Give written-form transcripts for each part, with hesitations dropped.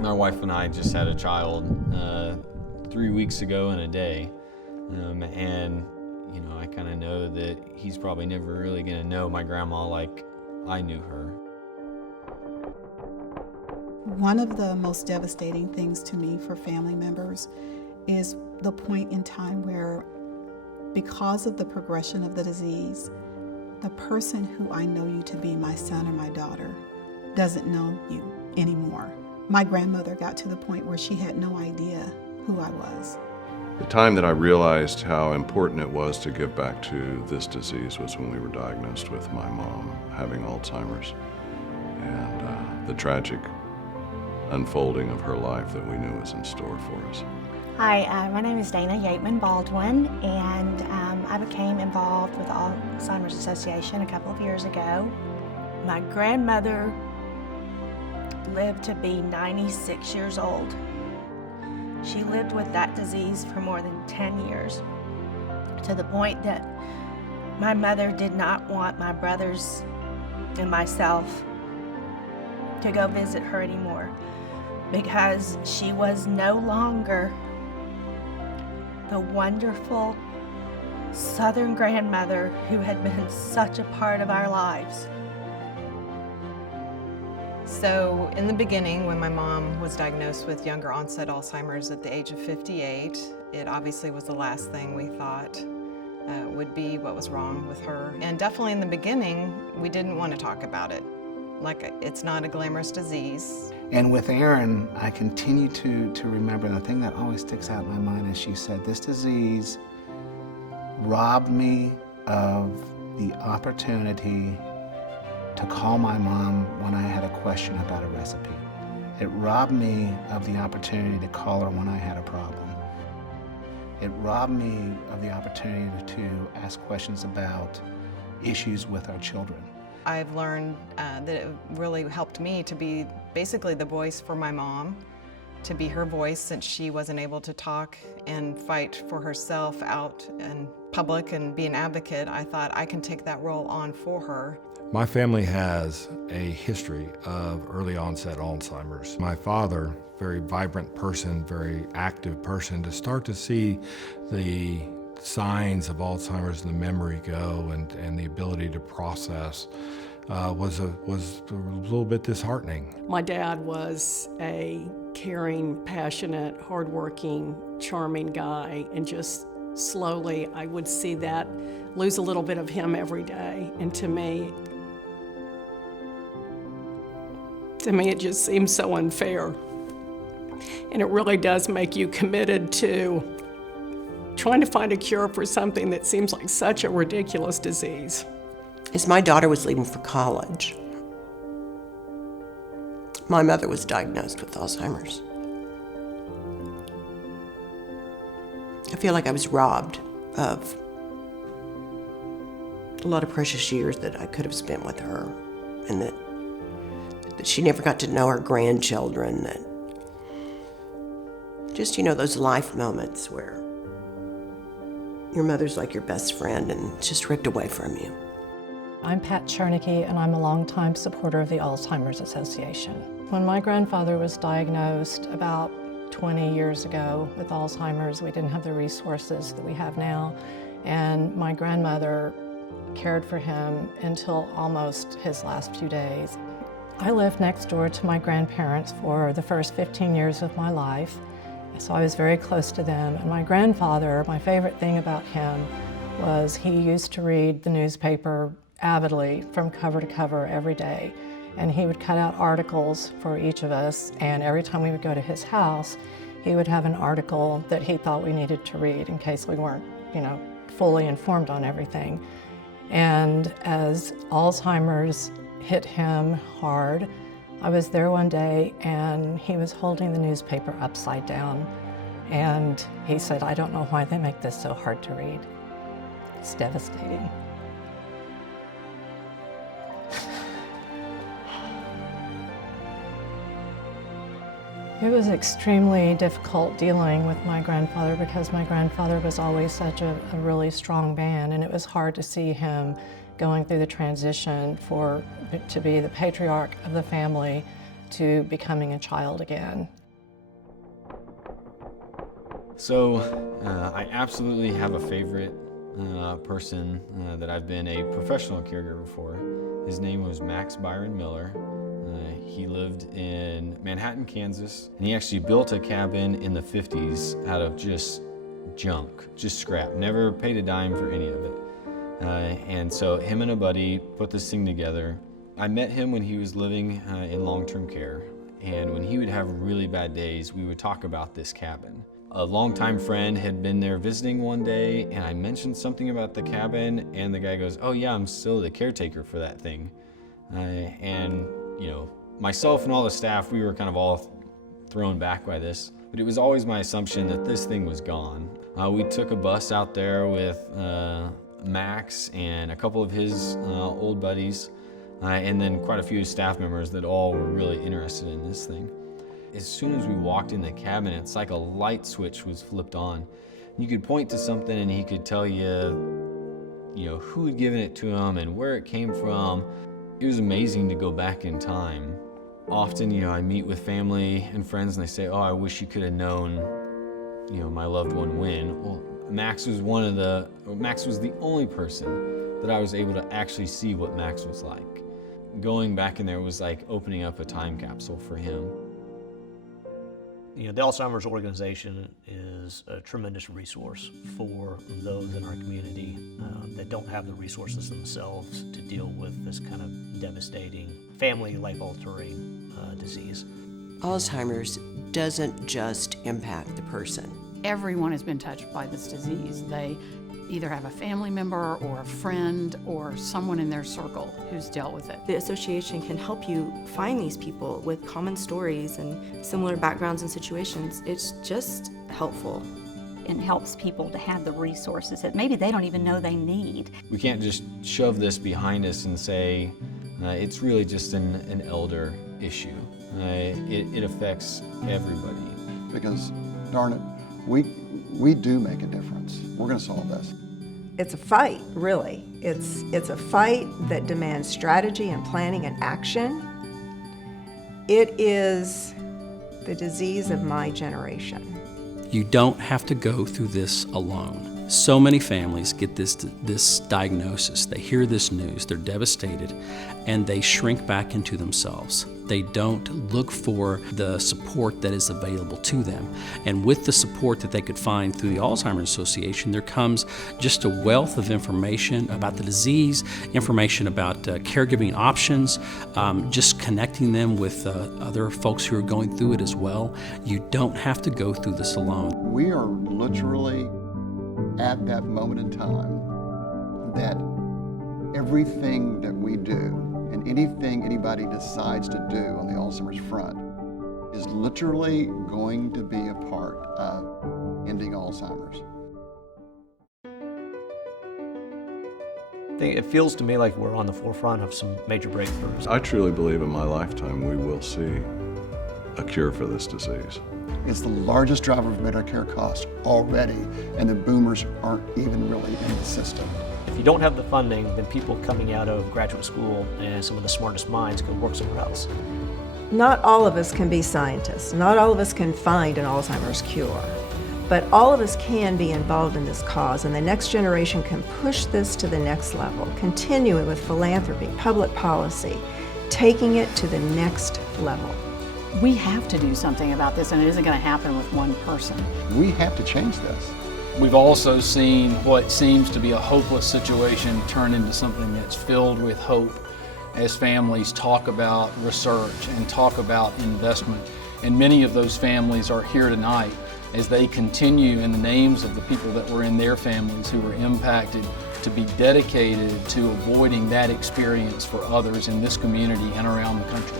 My wife and I just had a child 3 weeks ago in a day, and you know, I kind of know that he's probably never really gonna know my grandma like I knew her. One of the most devastating things to me for family members is the point in time where, because of the progression of the disease, the person who I know you to be, my son or my daughter, doesn't know you anymore. My grandmother got to the point where she had no idea who I was. The time that I realized how important it was to give back to this disease was when we were diagnosed with my mom having Alzheimer's, and the tragic unfolding of her life that we knew was in store for us. Hi, my name is Dana Yateman Baldwin, and I became involved with the Alzheimer's Association a couple of years ago. My grandmother lived to be 96 years old. She lived with that disease for more than 10 years, to the point that my mother did not want my brothers and myself to go visit her anymore, because she was no longer the wonderful Southern grandmother who had been such a part of our lives. So in the beginning, when my mom was diagnosed with younger onset Alzheimer's at the age of 58, it obviously was the last thing we thought would be what was wrong with her. And definitely in the beginning, we didn't want to talk about it. Like, it's not a glamorous disease. And with Erin, I continue to remember, and the thing that always sticks out in my mind is she said, this disease robbed me of the opportunity to call my mom when I had a question about a recipe. It robbed me of the opportunity to call her when I had a problem. It robbed me of the opportunity to ask questions about issues with our children. I've learned that it really helped me to be basically the voice for my mom, to be her voice since she wasn't able to talk and fight for herself out in public and be an advocate. I thought I can take that role on for her. My family has a history of early onset Alzheimer's. My father, very vibrant person, very active person, to start to see the signs of Alzheimer's and the memory go and the ability to process was a little bit disheartening. My dad was a caring, passionate, hardworking, charming guy, and just slowly I would see that, lose a little bit of him every day. And to me it just seems so unfair. And it really does make you committed to trying to find a cure for something that seems like such a ridiculous disease. As my daughter was leaving for college, my mother was diagnosed with Alzheimer's. I feel like I was robbed of a lot of precious years that I could have spent with her, and that she never got to know her grandchildren, that just, you know, those life moments where your mother's like your best friend and it's just ripped away from you. I'm Pat Chernicki, and I'm a longtime supporter of the Alzheimer's Association. When my grandfather was diagnosed about 20 years ago with Alzheimer's, we didn't have the resources that we have now, and my grandmother cared for him until almost his last few days. I lived next door to my grandparents for the first 15 years of my life, so I was very close to them. And my grandfather, my favorite thing about him was he used to read the newspaper avidly from cover to cover every day. And he would cut out articles for each of us, and every time we would go to his house, he would have an article that he thought we needed to read in case we weren't, you know, fully informed on everything. And as Alzheimer's hit him hard, I was there one day and he was holding the newspaper upside down, and he said, "I don't know why they make this so hard to read. It's devastating." It was extremely difficult dealing with my grandfather because my grandfather was always such a really strong man, and it was hard to see him going through the transition to be the patriarch of the family, to becoming a child again. So I absolutely have a favorite person that I've been a professional caregiver for. His name was Max Byron Miller. He lived in Manhattan, Kansas, and he actually built a cabin in the 50s out of just junk, just scrap. Never paid a dime for any of it. And so him and a buddy put this thing together. I met him when he was living in long-term care, and when he would have really bad days, we would talk about this cabin. A longtime friend had been there visiting one day, and I mentioned something about the cabin, and the guy goes, "Oh yeah, I'm still the caretaker for that thing." And you know, myself and all the staff, we were kind of all thrown back by this, but it was always my assumption that this thing was gone. We took a bus out there with Max and a couple of his old buddies, and then quite a few staff members that all were really interested in this thing. As soon as we walked in the cabin, it's like a light switch was flipped on. You could point to something and he could tell you, who had given it to him and where it came from. It was amazing to go back in time. Often, I meet with family and friends and they say, "Oh, I wish you could have known, my loved one when." Well, Max was the only person that I was able to actually see what Max was like. Going back in there was like opening up a time capsule for him. The Alzheimer's organization is a tremendous resource for those in our community that don't have the resources themselves to deal with this kind of devastating, family life-altering disease. Alzheimer's doesn't just impact the person. Everyone has been touched by this disease. They either have a family member or a friend or someone in their circle who's dealt with it. The association can help you find these people with common stories and similar backgrounds and situations. It's just helpful. It helps people to have the resources that maybe they don't even know they need. We can't just shove this behind us and say, it's really just an elder issue. It affects everybody. Because, darn it, we do make a difference. We're going to solve this. It's a fight, really. It's a fight that demands strategy and planning and action. It is the disease of my generation. You don't have to go through this alone. So many families get this diagnosis. They hear this news, they're devastated, and they shrink back into themselves. They don't look for the support that is available to them. And with the support that they could find through the Alzheimer's Association, there comes just a wealth of information about the disease, information about caregiving options, just connecting them with other folks who are going through it as well. You don't have to go through this alone. We are literally at that moment in time that everything that we do and anything anybody decides to do on the Alzheimer's front is literally going to be a part of ending Alzheimer's. It feels to me like we're on the forefront of some major breakthroughs. I truly believe in my lifetime we will see a cure for this disease. It's the largest driver of Medicare costs already, and the boomers aren't even really in the system. If you don't have the funding, then people coming out of graduate school and some of the smartest minds can work somewhere else. Not all of us can be scientists. Not all of us can find an Alzheimer's cure. But all of us can be involved in this cause, and the next generation can push this to the next level, continue it with philanthropy, public policy, taking it to the next level. We have to do something about this, and it isn't going to happen with one person. We have to change this. We've also seen what seems to be a hopeless situation turn into something that's filled with hope as families talk about research and talk about investment. And many of those families are here tonight as they continue in the names of the people that were in their families who were impacted to be dedicated to avoiding that experience for others in this community and around the country.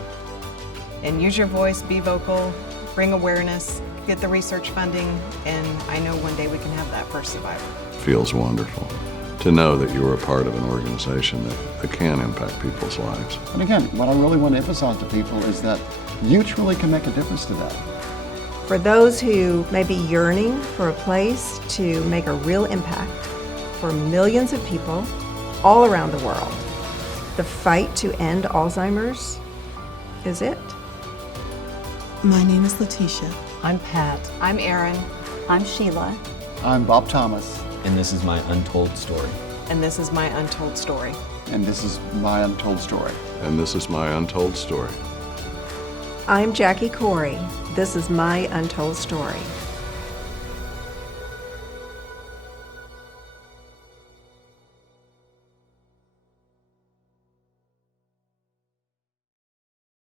And use your voice, be vocal, bring awareness, get the research funding, and I know one day we can have that first survivor. It feels wonderful to know that you are a part of an organization that can impact people's lives. And again, what I really want to emphasize to people is that you truly can make a difference to them. For those who may be yearning for a place to make a real impact for millions of people all around the world, the fight to end Alzheimer's is it. My name is Letitia. I'm Pat. I'm Erin. I'm Sheila. I'm Bob Thomas. And this is my untold story. And this is my untold story. And this is my untold story. And this is my untold story. I'm Jackie Corey. This is my untold story.